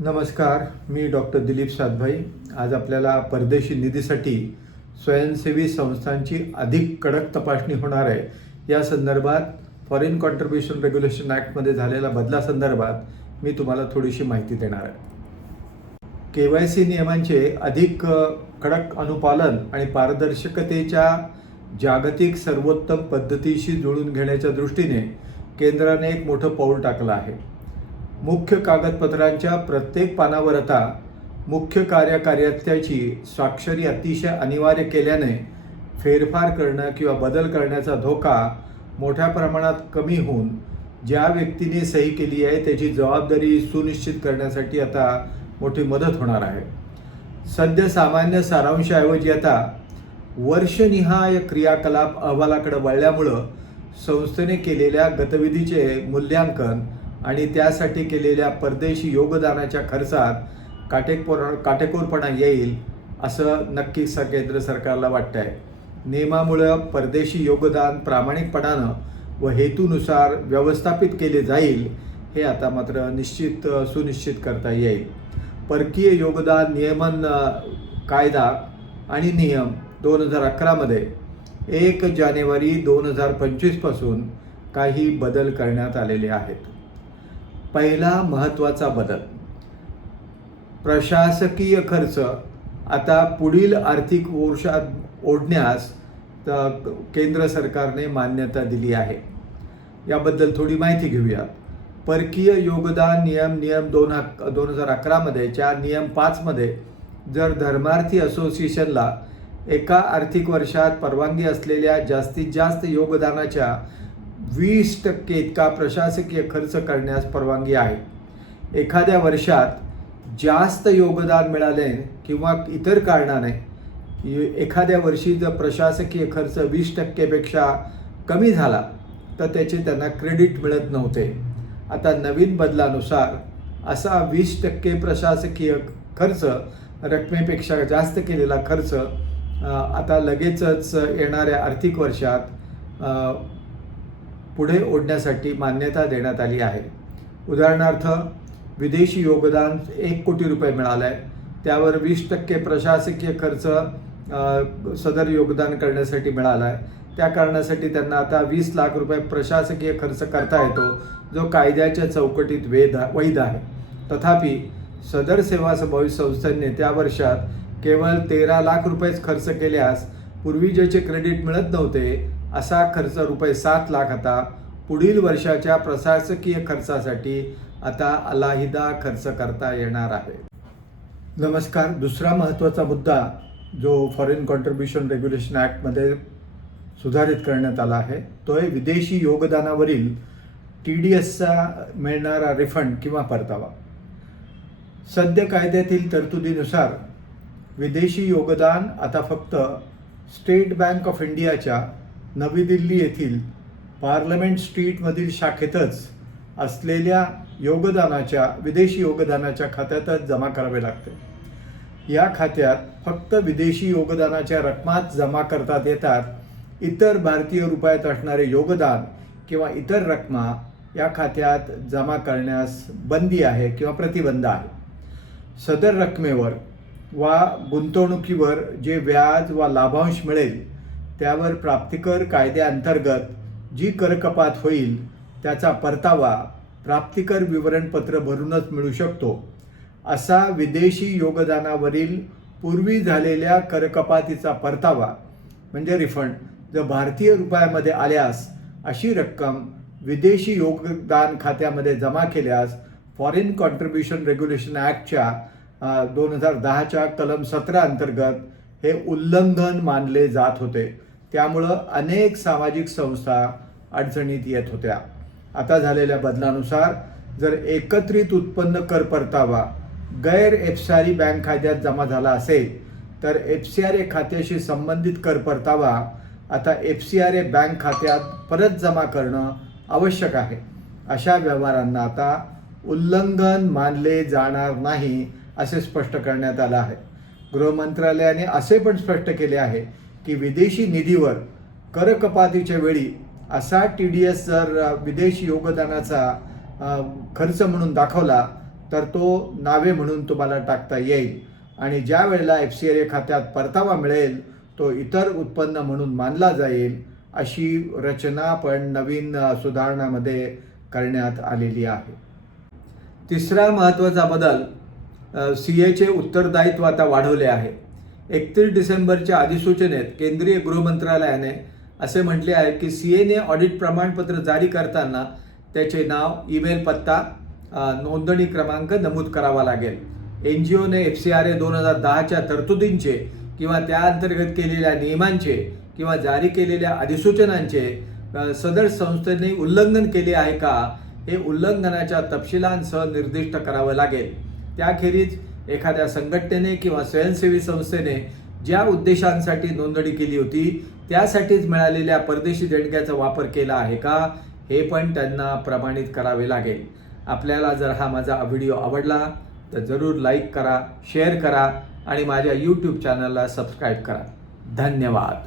नमस्कार मी डॉक्टर दिलीप सातभाई. आज आपल्याला परदेशी निधीसाठी स्वयंसेवी संस्थांची अधिक कडक तपासणी होणार आहे. या संदर्भात फॉरेन कॉन्ट्रीब्युशन रेग्युलेशन ॲक्टमध्ये झालेल्या बदलासंदर्भात मी तुम्हाला थोडीशी माहिती देणार आहे. के वाय सी नियमांचे अधिक कडक अनुपालन आणि पारदर्शकतेच्या जागतिक सर्वोत्तम पद्धतीशी जुळून घेण्याच्या दृष्टीने केंद्राने एक मोठं पाऊल टाकलं आहे. मुख्य कागदपत्रांच्या प्रत्येक पानावर आता मुख्य कार्यकार्यात्याची स्वाक्षरी अतिशय अनिवार्य केल्याने फेरफार करणं किंवा बदल करण्याचा धोका मोठ्या प्रमाणात कमी होऊन ज्या व्यक्तीने सही केली आहे त्याची जबाबदारी सुनिश्चित करण्यासाठी आता मोठी मदत होणार आहे. सध्या सामान्य सारांशाऐवजी आता वर्षनिहाय क्रियाकलाप अहवालाकडे वळल्यामुळं संस्थेने केलेल्या गतविधीचे मूल्यांकन आणि त्यासाठी केलेल्या परदेशी योगदानाच्या खर्चात काटेकोर काटेकोरपणा येईल असं नक्कीच स केंद्र सरकारला वाटतं आहे नियमामुळं परदेशी योगदान प्रामाणिकपणानं व हेतूनुसार व्यवस्थापित केले जाईल हे आता मात्र निश्चित सुनिश्चित करता येईल. परकीय योगदान नियमन कायदा आणि नियम दोन हजार अकरामध्ये एक जानेवारी दोन हजार पंचवीसपासून काही बदल करण्यात आलेले आहेत. पहिला महत्त्वाचा बदल. प्रशासकीय खर्च. आता पुढील आर्थिक वर्षात ओढण्यास केंद्र सरकारने मान्यता दिली आहे. याबद्दल थोडी माहिती घेऊया. परकीय योगदान नियम नियम दोन हक दोन हजार अकरामध्ये च्या नियम पाचमध्ये जर धर्मार्थी असोसिएशनला एका आर्थिक वर्षात परवानगी असलेल्या जास्तीत जास्त योगदानाच्या वीस टक्के इतका प्रशासकीय खर्च करण्यास परवानगी आहे. एखाद्या वर्षात जास्त योगदान मिळाले किंवा इतर कारणाने एखाद्या वर्षी जर प्रशासकीय खर्च वीस टक्केपेक्षा कमी झाला तर त्याचे त्यांना क्रेडिट मिळत नव्हते. आता नवीन बदलानुसार असा वीस टक्के प्रशासकीय खर्च रकमेपेक्षा जास्त केलेला खर्च आता लगेचच येणाऱ्या आर्थिक वर्षात पुढे ओढण्यासाठी मान्यता देण्यात आली आहे. उदाहरणार्थ विदेशी योगदान एक कोटी रुपये मिळालं आहे त्यावर वीस टक्के प्रशासकीय खर्च सदर योगदान करण्यासाठी मिळाला आहे त्या कारणासाठी त्यांना आता वीस लाख रुपये प्रशासकीय खर्च करता येतो जो कायद्याच्या चौकटीत वेद वैध आहे. तथापि सदर सेवा समावेश संस्थांनी त्या वर्षात केवळ तेरा लाख रुपयेच खर्च केल्यास पूर्वी ज्याचे क्रेडिट मिळत नव्हते असा खर्च रुपये सात लाख आता पुढील वर्षाच्या प्रशासकीय खर्चासाठी आता अलाहिदा खर्च करता येणार आहे. नमस्कार दुसरा महत्त्वाचा मुद्दा जो फॉरेन कॉन्ट्रीब्युशन रेग्युलेशन ॲक्टमध्ये सुधारित करण्यात आला आहे तो आहे विदेशी योगदानावरील टी डी एसचा मिळणारा रिफंड किंवा परतावा. सद्य कायद्यातील तरतुदीनुसार विदेशी योगदान आता फक्त स्टेट बँक ऑफ इंडियाच्या नवी दिल्ली येथील पार्लमेंट स्ट्रीटमधील शाखेतच असलेल्या योगदानाच्या विदेशी योगदानाच्या खात्यातच जमा करावे लागते. या खात्यात फक्त विदेशी योगदानाच्या रकमाच जमा करतात येतात इतर भारतीय रुपयात असणारे योगदान किंवा इतर रकमा या खात्यात जमा करण्यास बंदी आहे किंवा प्रतिबंध आहे. सदर रकमेवर वा गुंतवणुकीवर जे व्याज वा लाभांश मिळेल त्यावर प्राप्तिकर कायद्याअंतर्गत जी करकपात होईल त्याचा परतावा प्राप्तिकर विवरणपत्र भरूनच मिळू शकतो. असा विदेशी योगदानावरील पूर्वी झालेल्या करकपातीचा परतावा म्हणजे रिफंड जर भारतीय रुपयामध्ये आल्यास अशी रक्कम विदेशी योगदान खात्यामध्ये जमा केल्यास फॉरेन कॉन्ट्रीब्युशन रेग्युलेशन ॲक्टच्या दोन हजार दहाच्या कलम सतरा अंतर्गत हे उल्लंघन मानले जात होते. त्यामुळं अनेक सामाजिक संस्था अडचणीत येत होत्या. आता झालेल्या बदलानुसार जर एकत्रित उत्पन्न कर परतावा गैर एफसारी बँक खात्यात जमा झाला असेल तर एफ सी आर ए खात्याशी संबंधित कर परतावा आता F C R A bank खात्यात परत जमा करणं आवश्यक आहे. अशा व्यवहारांना आता उल्लंघन मानले जाणार नाही असे स्पष्ट करण्यात आलं आहे. गृह मंत्रालयाने असे पण स्पष्ट केले आहे की विदेशी निधीवर कर कपातीच्या वेळी असा टी डी एस जर विदेशी योगदानाचा खर्च म्हणून दाखवला तर तो नावे म्हणून तुम्हाला टाकता येईल. आणि ज्या वेळेला एफ सी ए खात्यात परतावा मिळेल तो इतर उत्पन्न म्हणून मानला जाईल अशी रचना पण नवीन सुधारणामध्ये करण्यात आलेली आहे. तिसरा महत्त्वाचा बदल सी एचे उत्तरदायित्व आता वाढवले आहे. एकतीस डिसेंबरच्या अधिसूचनेत केंद्रीय गृहमंत्रालयाने असे म्हटले आहे की सी एने ऑडिट प्रमाणपत्र जारी करताना त्याचे नाव ईमेल पत्ता नोंदणी क्रमांक नमूद करावा लागेल. एन जी ओने एफ सी आर ए दोन हजार दहाच्या तरतुदींचे किंवा त्या अंतर्गत केलेल्या नियमांचे किंवा जारी केलेल्या अधिसूचनांचे सदर संस्थेने उल्लंघन केले आहे का हे उल्लंघनाच्या तपशिलांसह निर्दिष्ट करावं लागेल. त्याखेरीज एखाद्या संघटनेने किंवा स्वयंसेवी संस्थेने ज्या उद्देशांसाठी नोंदणी केली होती त्यासाठीच मिळालेल्या परदेशी देणग्याचा वापर केला आहे का हे पण त्यांना प्रमाणित करावे लागेल. आपल्याला जर हा माझा व्हिडिओ आवडला तर जरूर लाईक करा शेअर करा आणि माझ्या यूट्यूब चॅनलला सबस्क्राईब करा. धन्यवाद.